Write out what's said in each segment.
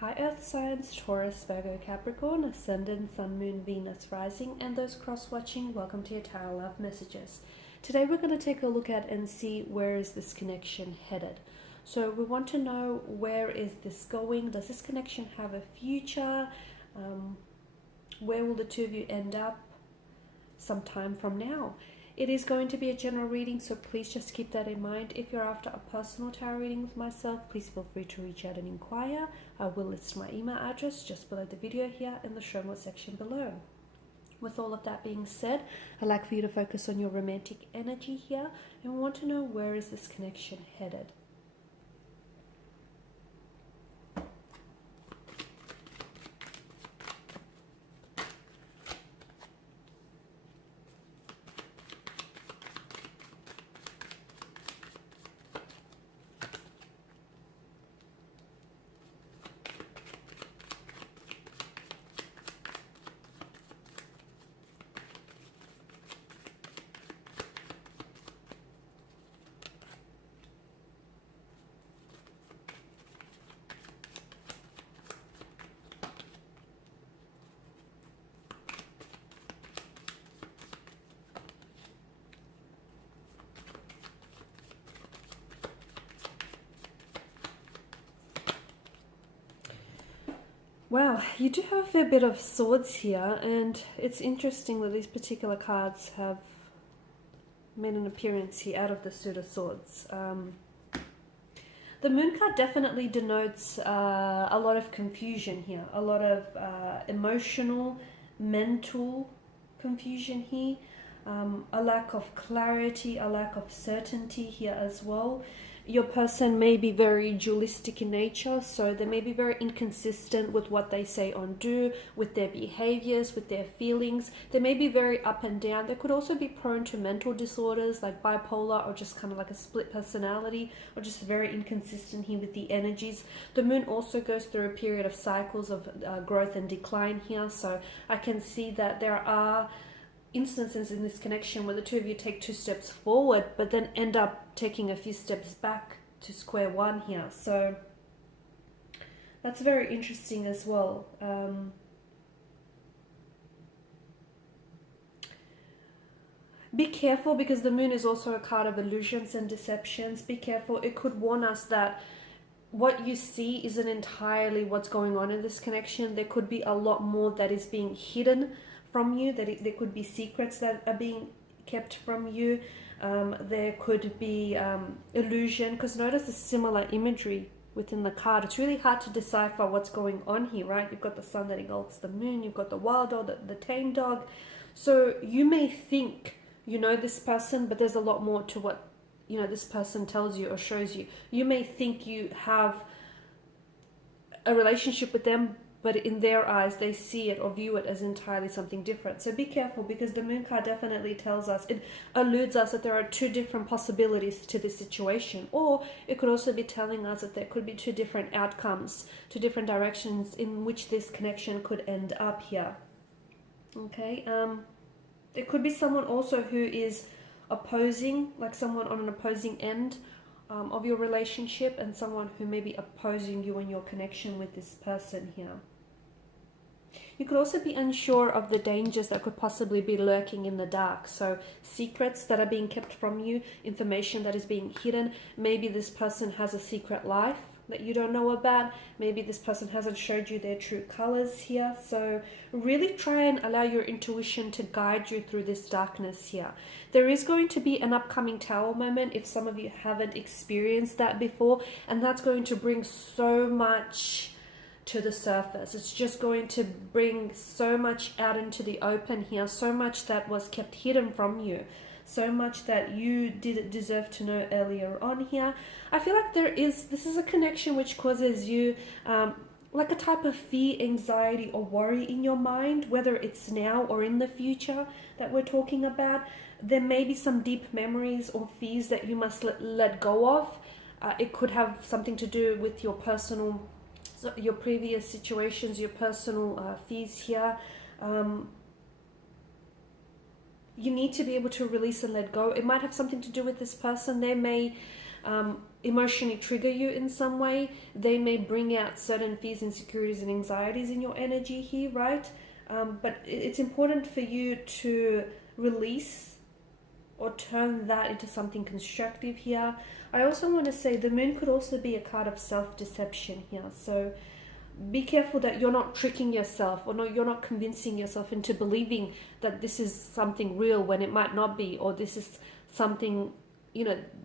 Hi Earth signs, Taurus, Virgo, Capricorn, Ascendant, Sun, Moon, Venus, Rising, and those cross-watching, welcome to your Tarot Love Messages. Today we're going to take a look at and see where is this connection headed. So we want to know, where is this going? Does this connection have a future? Where will the two of you end up sometime from now? It is going to be a general reading, so please just keep that in mind. If you're after a personal tarot reading with myself, please feel free to reach out and inquire. I will list my email address just below the video here in the show notes section below. With all of that being said, I'd like for you to focus on your romantic energy here, and we want to know, where is this connection headed? Wow, you do have a fair bit of swords here, and it's interesting that these particular cards have made an appearance here out of the suit of swords. The moon card definitely denotes a lot of confusion here, a lot of emotional, mental confusion here, a lack of clarity, a lack of certainty here as well. Your person may be very dualistic in nature, so they may be very inconsistent with what they say or do, with their behaviors, with their feelings. They may be very up and down. They could also be prone to mental disorders like bipolar, or just kind of like a split personality, or just very inconsistent here with the energies. The moon also goes through a period of cycles of growth and decline here, so I can see that there are instances in this connection where the two of you take 2 steps forward but then end up taking a few steps back to square one here. So that's very interesting as well. Be careful, because the moon is also a card of illusions and deceptions. Be careful. It could warn us that what you see isn't entirely what's going on in this connection. There could be a lot more that is being hidden from you, that there could be secrets that are being kept from you. There could be illusion, because notice the similar imagery within the card. It's really hard to decipher what's going on here, right? You've got the sun that engulfs the moon, you've got the wild dog, the tame dog. So you may think you know this person, but there's a lot more to what this person tells you or shows you. You may think you have a relationship with them, but in their eyes, they see it or view it as entirely something different. So be careful, because the moon card definitely tells us, it alludes us that there are 2 different possibilities to this situation. Or it could also be telling us that there could be 2 different outcomes, 2 different directions in which this connection could end up here. Okay, there could be someone also who is opposing, like someone on an opposing end of your relationship, and someone who may be opposing you and your connection with this person here. You could also be unsure of the dangers that could possibly be lurking in the dark. So secrets that are being kept from you, information that is being hidden. Maybe this person has a secret life that you don't know about. Maybe this person hasn't showed you their true colors here. So really try and allow your intuition to guide you through this darkness here. There is going to be an upcoming Tower moment if some of you haven't experienced that before, and that's going to bring so much to the surface. It's just going to bring so much out into the open here, so much that was kept hidden from you, so much that you didn't deserve to know earlier on here. I feel like this is a connection which causes you like a type of fear, anxiety, or worry in your mind, whether it's now or in the future that we're talking about. There may be some deep memories or fears that you must let go of. It could have something to do with your personal, your previous situations, your personal fears here. You need to be able to release and let go. It might have something to do with this person. They may emotionally trigger you in some way. They may bring out certain fears, insecurities, and anxieties in your energy here, right? But it's important for you to release or turn that into something constructive here. I also want to say the moon could also be a card of self-deception here. So be careful that you're not tricking yourself, or you're not convincing yourself into believing that this is something real when it might not be, or this is something,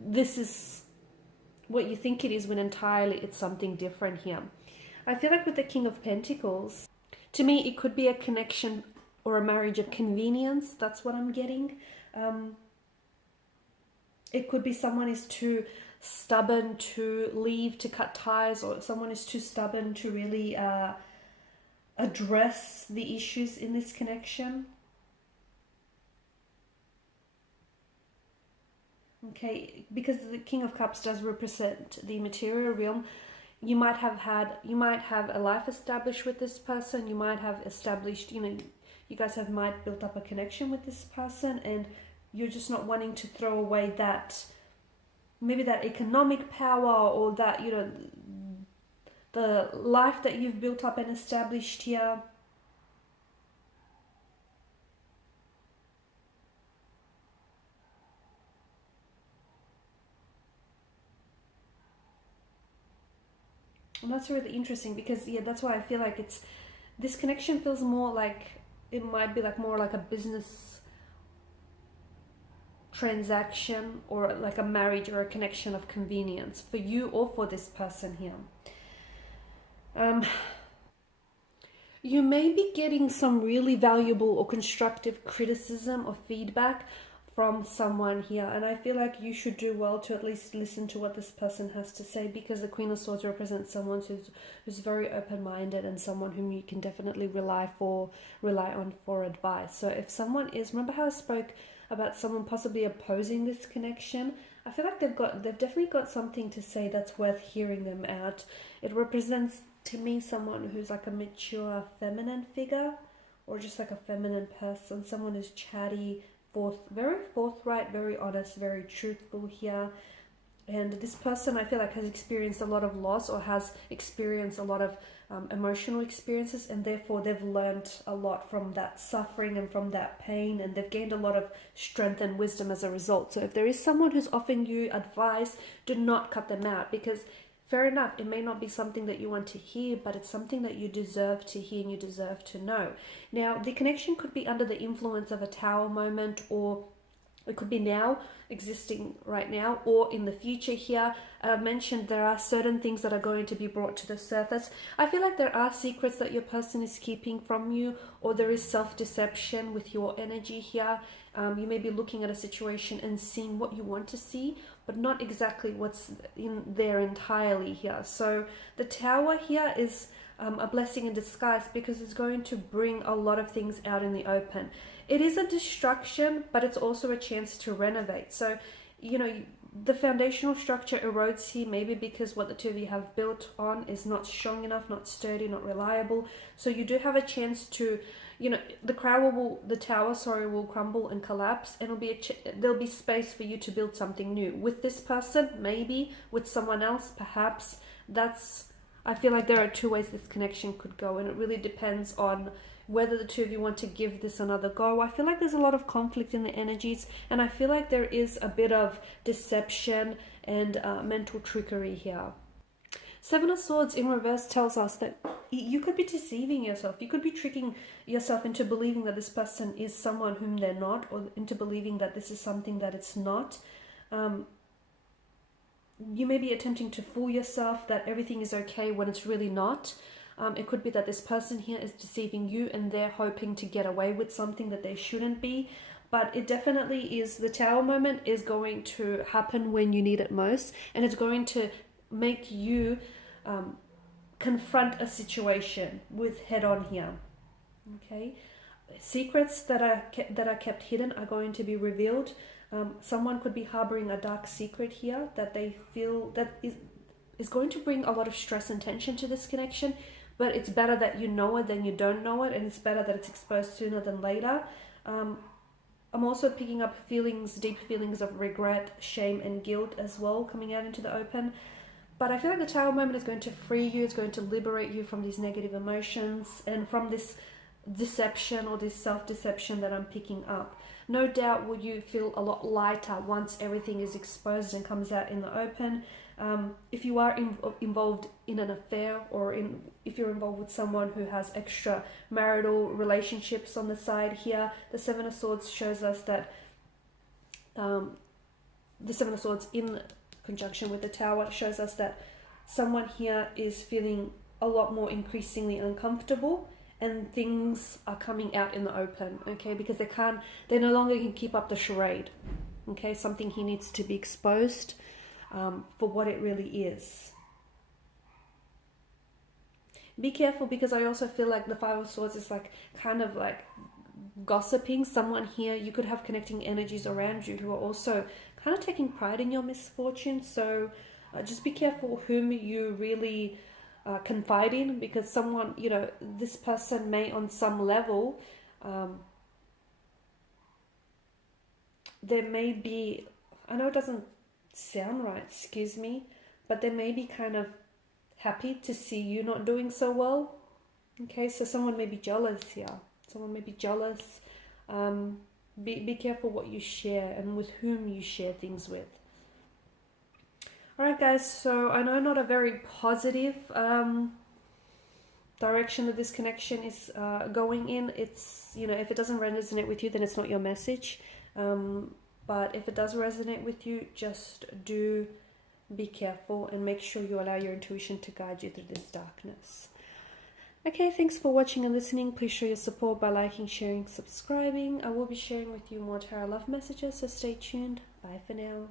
this is what you think it is when entirely it's something different here. I feel like with the King of Pentacles, to me, it could be a connection or a marriage of convenience. That's what I'm getting. It could be someone is too stubborn to leave, to cut ties, or someone is too stubborn to really address the issues in this connection. Okay, because the King of Cups does represent the material realm. You might have a life established with this person. You might have established, you guys might built up a connection with this person, and you're just not wanting to throw away that, maybe that economic power, or that, the life that you've built up and established here. And that's really interesting because, that's why I feel like this connection feels more like, it might be like more like a business transaction, or like a marriage or a connection of convenience for you or for this person here. You may be getting some really valuable or constructive criticism or feedback from someone here, and I feel like you should do well to at least listen to what this person has to say, because the Queen of Swords represents someone who's very open-minded, and someone whom you can definitely rely on for advice. So if someone is, remember how I spoke about someone possibly opposing this connection, I feel like they've definitely got something to say that's worth hearing them out. It represents to me someone who's like a mature feminine figure, or just like a feminine person, someone who's chatty, very forthright, very honest, very truthful here. And this person, I feel like, has experienced a lot of loss, or has experienced a lot of emotional experiences, and therefore they've learned a lot from that suffering and from that pain, and they've gained a lot of strength and wisdom as a result. So if there is someone who's offering you advice, do not cut them out, because fair enough, it may not be something that you want to hear, but it's something that you deserve to hear and you deserve to know. Now, the connection could be under the influence of a Tower moment, or it could be now, existing right now, or in the future here. I mentioned there are certain things that are going to be brought to the surface. I feel like there are secrets that your person is keeping from you, or there is self-deception with your energy here. You may be looking at a situation and seeing what you want to see, but not exactly what's in there entirely here. So the Tower here is a blessing in disguise, because it's going to bring a lot of things out in the open. It is a destruction, but it's also a chance to renovate. So, the foundational structure erodes here, maybe because what the two of you have built on is not strong enough, not sturdy, not reliable. So you do have a chance to, the tower will crumble and collapse, and there'll be space for you to build something new. With this person, maybe. With someone else, perhaps. I feel like there are two ways this connection could go, and it really depends on whether the two of you want to give this another go. I feel like there's a lot of conflict in the energies, and I feel like there is a bit of deception and mental trickery here. Seven of Swords in reverse tells us that you could be deceiving yourself. You could be tricking yourself into believing that this person is someone whom they're not, or into believing that this is something that it's not. You may be attempting to fool yourself that everything is okay when it's really not. It could be that this person here is deceiving you, and they're hoping to get away with something that they shouldn't be. But it definitely is, the Tower moment is going to happen when you need it most, and it's going to make you confront a situation with head on here. Okay, secrets that are kept hidden are going to be revealed. Someone could be harboring a dark secret here that they feel that is going to bring a lot of stress and tension to this connection, but it's better that you know it than you don't know it, and it's better that it's exposed sooner than later. I'm also picking up feelings, deep feelings of regret, shame, and guilt as well coming out into the open. But I feel like the Tower moment is going to free you. It's going to liberate you from these negative emotions and from this deception or this self-deception that I'm picking up. No doubt will you feel a lot lighter once everything is exposed and comes out in the open. If you are involved in an affair, or if you're involved with someone who has extra marital relationships on the side here, the Seven of Swords shows us that the Seven of Swords in conjunction with the Tower shows us that someone here is feeling a lot more increasingly uncomfortable, and things are coming out in the open, okay, because they no longer can keep up the charade, okay. Something here needs to be exposed for what it really is. Be careful, because I also feel like the Five of Swords is like kind of like gossiping. Someone here, you could have connecting energies around you who are also kind of taking pride in your misfortune. So just be careful whom you really confide in, because someone, you know, this person may on some level, there may be, I know it doesn't sound right, excuse me, but they may be kind of happy to see you not doing so well. Okay, so someone may be jealous here. Someone may be jealous. Be careful what you share and with whom you share things with. Alright guys, so I know not a very positive direction that this connection is going in. It's, you know, if it doesn't resonate with you, then it's not your message. But if it does resonate with you, just do be careful and make sure you allow your intuition to guide you through this darkness. Okay, thanks for watching and listening. Please show your support by liking, sharing, subscribing. I will be sharing with you more tarot love messages, so stay tuned. Bye for now.